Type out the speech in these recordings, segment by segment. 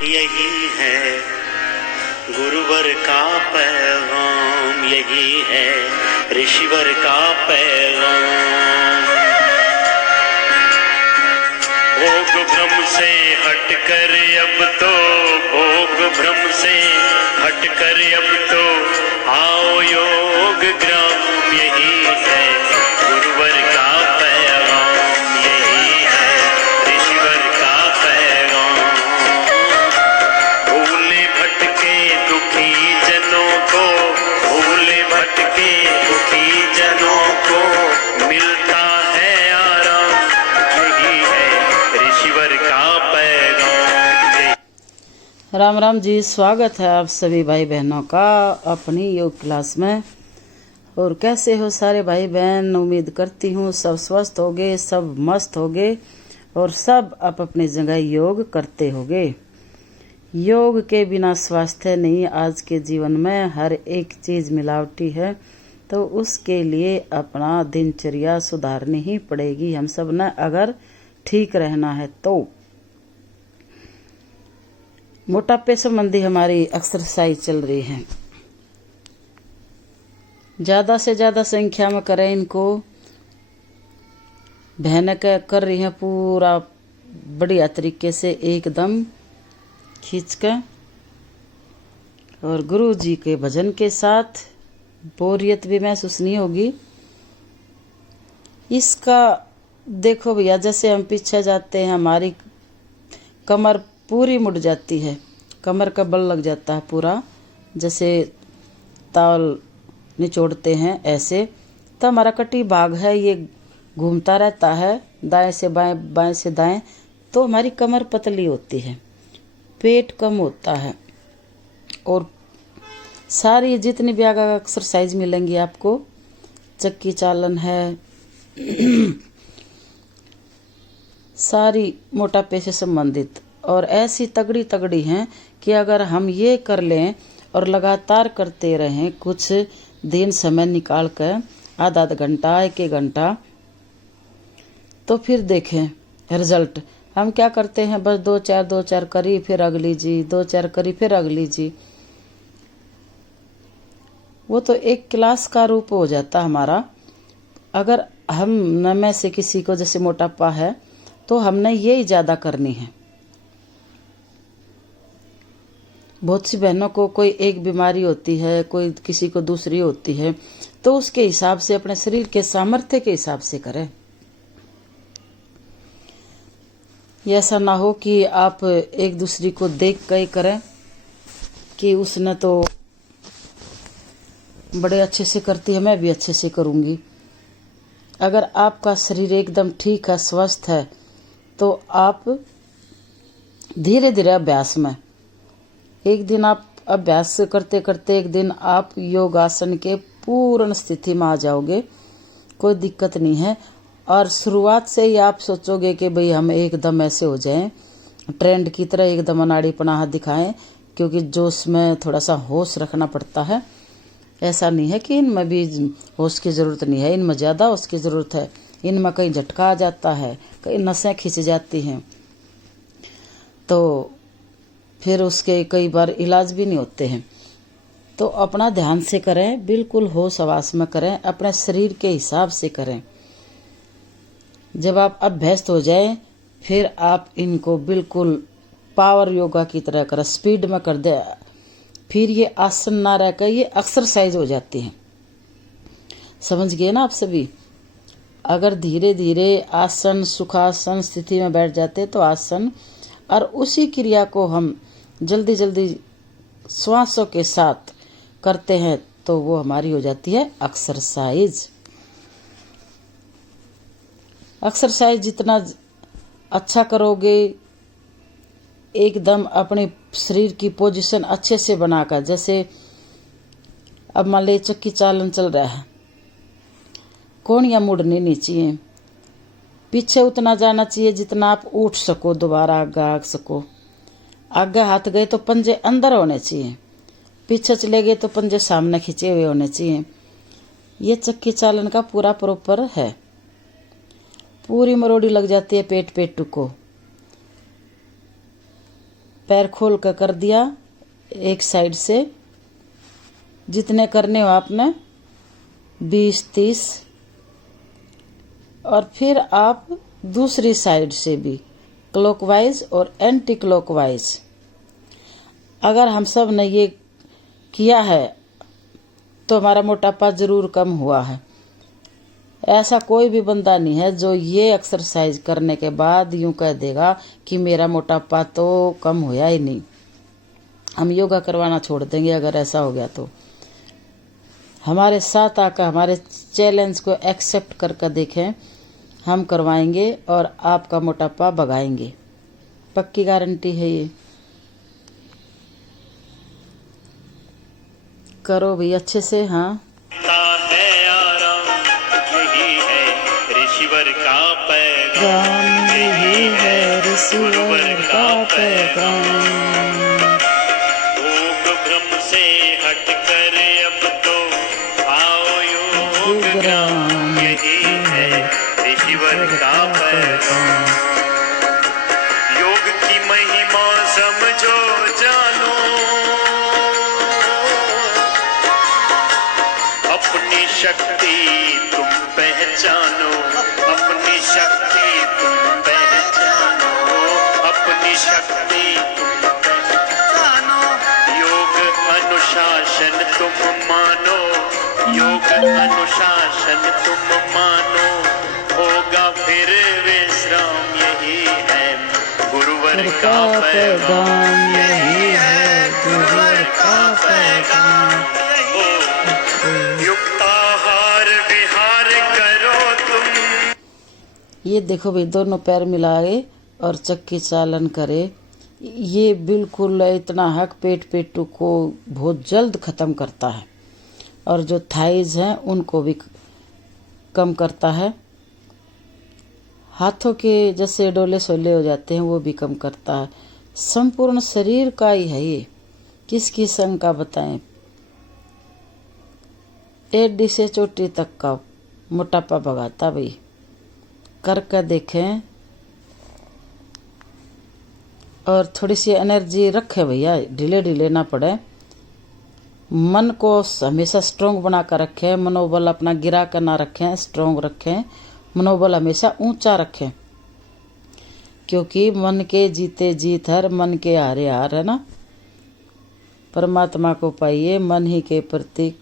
यही है गुरुवर का पैगाम, यही है ऋषिवर का पैगाम। भोग भ्रम से हटकर अब तो, भोग भ्रम से हटकर अब तो आओ योग ग्राम, यही है गुरुवर का पैगाम, यही है ऋषिवर का पैगाम। भूले भटके दुखी जनों को, भूले भटके दुखी जनों को मिलता है आराम, यही है ऋषिवर का पैगाम। राम राम जी, स्वागत है आप सभी भाई बहनों का अपनी योग क्लास में। और कैसे हो सारे भाई बहन? उम्मीद करती हूँ सब स्वस्थ होगे, सब मस्त होगे और सब आप अपनी जगह योग करते होगे। योग के बिना स्वास्थ्य नहीं। आज के जीवन में हर एक चीज मिलावटी है, तो उसके लिए अपना दिनचर्या सुधारनी ही पड़ेगी हम सब ने, अगर ठीक रहना है तो। मोटापे संबंधी हमारी एक्सरसाइज चल रही है, ज्यादा से ज्यादा संख्या में करें इनको। बहनें कर रही हैं पूरा बढ़िया तरीके से एकदम खींच के, और गुरु जी के भजन के साथ। बोरियत भी महसूस नहीं होगी इसका। देखो भैया, जैसे हम पीछे जाते हैं हमारी कमर पूरी मुड़ जाती है, कमर का बल लग जाता है पूरा, जैसे ताल निचोड़ते हैं ऐसे। तो हमारा कटी भाग है ये घूमता रहता है दाएं से बाएं, बाएं से दाएं, तो हमारी कमर पतली होती है, पेट कम होता है। और सारी जितनी भी आगे एक्सरसाइज मिलेंगी आपको, चक्की चालन है सारी मोटापे से संबंधित और ऐसी तगड़ी तगड़ी हैं कि अगर हम ये कर लें और लगातार करते रहें कुछ दिन समय निकाल कर, आधा आधा घंटा, एक एक घंटा, तो फिर देखें रिजल्ट। हम क्या करते हैं, बस दो चार करी फिर अगली जी, दो चार करी फिर अगली जी। वो तो एक क्लास का रूप हो जाता हमारा। अगर हम न में से किसी को जैसे मोटापा है तो हमने ये ज्यादा करनी है। बहुत सी बहनों को कोई एक बीमारी होती है, कोई किसी को दूसरी होती है, तो उसके हिसाब से अपने शरीर के सामर्थ्य के हिसाब से करें। ऐसा ना हो कि आप एक दूसरी को देख कर करें कि उसने तो बड़े अच्छे से करती है, मैं भी अच्छे से करूंगी। अगर आपका शरीर एकदम ठीक है, स्वस्थ है, तो आप धीरे धीरे अभ्यास में, एक दिन आप अभ्यास करते करते एक दिन आप योगासन के पूर्ण स्थिति में आ जाओगे, कोई दिक्कत नहीं है। और शुरुआत से ही आप सोचोगे कि भाई हम एकदम ऐसे हो जाएं, ट्रेंड की तरह एकदम अनाड़ी पनाह दिखाएं, क्योंकि जोश में थोड़ा सा होश रखना पड़ता है। ऐसा नहीं है कि इनमें भी होश की ज़रूरत नहीं है, इनमें ज़्यादा होश की ज़रूरत है। इनमें कहीं झटका आ जाता है, कहीं नसें खिंच जाती हैं, तो फिर उसके कई बार इलाज भी नहीं होते हैं। तो अपना ध्यान से करें, बिल्कुल होश हवास में करें, अपने शरीर के हिसाब से करें। जब आप अभ्यस्त हो जाए फिर आप इनको बिल्कुल पावर योगा की तरह करें, स्पीड में कर दे। फिर ये आसन ना रहकर ये एक्सरसाइज हो जाती है। समझ गए ना आप सभी? अगर धीरे धीरे आसन सुखासन स्थिति में बैठ जाते तो आसन, और उसी क्रिया को हम जल्दी जल्दी श्वासों के साथ करते हैं तो वो हमारी हो जाती है एक्सरसाइज। एक्सरसाइज जितना अच्छा करोगे, एकदम अपने शरीर की पोजीशन अच्छे से बनाकर, जैसे अब मान लीजिए चक्की चालन चल रहा है, कोहनियां मुड़नी नहीं चाहिए, पीछे उतना जाना चाहिए जितना आप उठ सको, दोबारा आगे आ सको। आगे हाथ गए तो पंजे अंदर होने चाहिए, पीछे चले गए तो पंजे सामने खींचे हुए होने चाहिए। ये चक्की चालन का पूरा प्रॉपर है। पूरी मरोड़ी लग जाती है पेट को। पैर खोल कर दिया एक साइड से, जितने करने हो आपने 20-30, और फिर आप दूसरी साइड से भी क्लॉकवाइज और एंटी क्लॉकवाइज। अगर हम सब ने ये किया है तो हमारा मोटापा जरूर कम हुआ है। ऐसा कोई भी बंदा नहीं है जो ये एक्सरसाइज करने के बाद यूं कह देगा कि मेरा मोटापा तो कम हुआ ही नहीं। हम योगा करवाना छोड़ देंगे अगर ऐसा हो गया तो। हमारे साथ आकर हमारे चैलेंज को एक्सेप्ट करके देखें, हम करवाएंगे और आपका मोटापा भगाएंगे, पक्की गारंटी है ये। करो भी अच्छे से। हाँ, है आराम, यही है ऋषिवर का पैगाम, यही है ऋषिवर का पैगाम। भोग भ्रम से हट कर अब तो आओ योग ग्राम, यही है ऋषिवर का पैगाम। योग की महिमा समझो जानो, अपनी शक्ति तुम पहचानो, अपनी शक्ति तुम पहचानो, अपनी शक्ति तुम पहचानो। योग अनुशासन तुम मानो, योग अनुशासन तुम मानो, होगा फिर विश्राम, यही है गुरुवर का पैगाम, यही है गुरुवर का पैगाम। युक्ताहार विहार करो तुम। ये देखो भाई, दोनों पैर मिलाए और चक्की चालन करे। ये बिल्कुल इतना हक पेट पेटू को बहुत जल्द खत्म करता है, और जो थाइज हैं उनको भी कम करता है। हाथों के जैसे डोले सोले हो जाते हैं वो भी कम करता है। संपूर्ण शरीर का ही है ये, किसकी शंका बताएं। एडी से चोटी तक का मोटापा भगाता भाई, करके देखें। और थोड़ी सी एनर्जी रखे भैया, ढीले ढीले ना पड़े। मन को हमेशा स्ट्रोंग बना कर रखें, मनोबल अपना गिरा कर ना रखें, स्ट्रोंग रखें, मनोबल हमेशा ऊंचा रखें, क्योंकि मन के जीते जीत हर, मन के हारे हार, है ना। परमात्मा को पाइए मन ही के प्रति।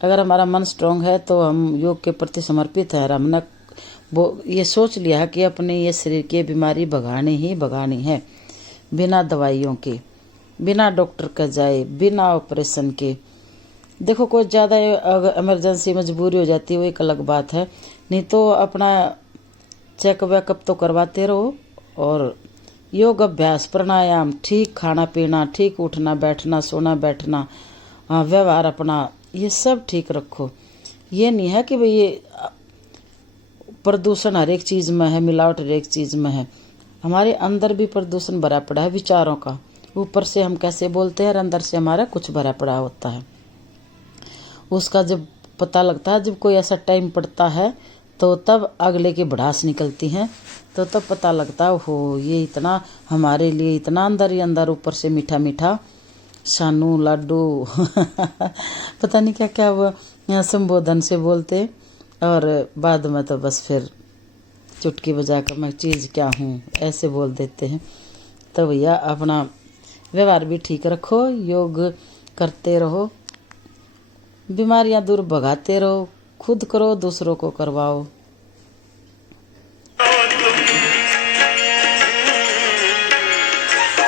अगर हमारा मन स्ट्रोंग है तो हम योग के प्रति समर्पित है। हमने वो ये सोच लिया है कि अपने ये शरीर की बीमारी भगानी ही भगानी है, बिना दवाइयों के, बिना डॉक्टर का जाए, बिना ऑपरेशन के। देखो कोई ज़्यादा अगर इमरजेंसी मजबूरी हो जाती है वो एक अलग बात है, नहीं तो अपना चेक वेकअप तो करवाते रहो। और योग अभ्यास, प्राणायाम, ठीक खाना पीना, ठीक उठना बैठना, सोना बैठना, व्यवहार अपना, ये सब ठीक रखो। ये नहीं है कि भाई ये प्रदूषण हर एक चीज़ में है, मिलावट हर एक चीज़ में है। हमारे अंदर भी प्रदूषण भरा पड़ा है विचारों का। ऊपर से हम कैसे बोलते हैं और अंदर से हमारा कुछ भरा पड़ा होता है। उसका जब पता लगता है, जब कोई ऐसा टाइम पड़ता है तो तब अगले की भड़ास निकलती हैं, तो तब पता लगता है हो ये इतना हमारे लिए इतना अंदर ही अंदर, ऊपर से मीठा मीठा शानू लाडू पता नहीं क्या क्या वो संबोधन से बोलते, और बाद में तो बस फिर चुटकी बजा कर मैं चीज़ क्या हूँ ऐसे बोल देते हैं। तो भैया अपना व्यवहार भी ठीक रखो, योग करते रहो, बीमारियां दूर भगाते रहो, खुद करो दूसरों को करवाओ।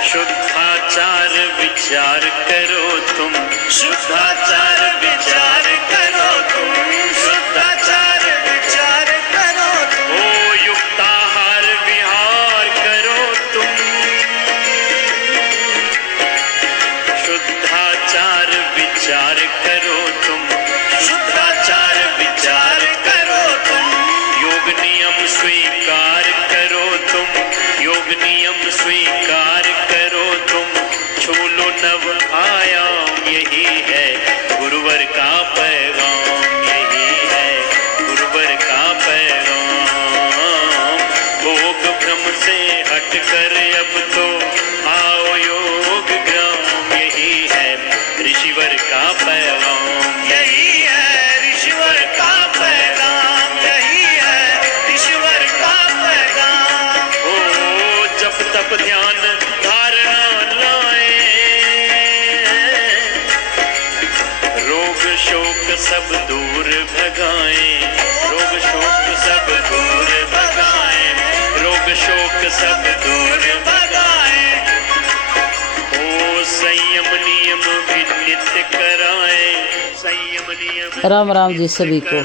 शुद्धाचार विचार करो तुम, शुद्धाचार विचार करो तुम, शुद्धाचार विचार करो तुम। ओ युक्ताहार विहार करो तुम, शुद्धाचार विचार करो तुम, शुद्धाचार विचार करो तुम। योग नियम स्वीकार करो तुम, योग नियम स्वीकार करो तुम। छू लो नव आयाम, यही है गुरुवर का पैगाम, यही है गुरुवर का पैगाम। भोग भ्रम से हट कर अब तो आओ योग का पैगाम, यही है ईश्वर का पैगाम, यही है ईश्वर का पैगाम। ओ जप तप ध्यान धारणा लाए, रोग शोक सब दूर भगाए, रोग शोक सब दूर भगाए, रोग शोक सब दूर भगाए। ओ संयम नियम भी नित्य कराए, संयम नियम राम राम जी सभी को।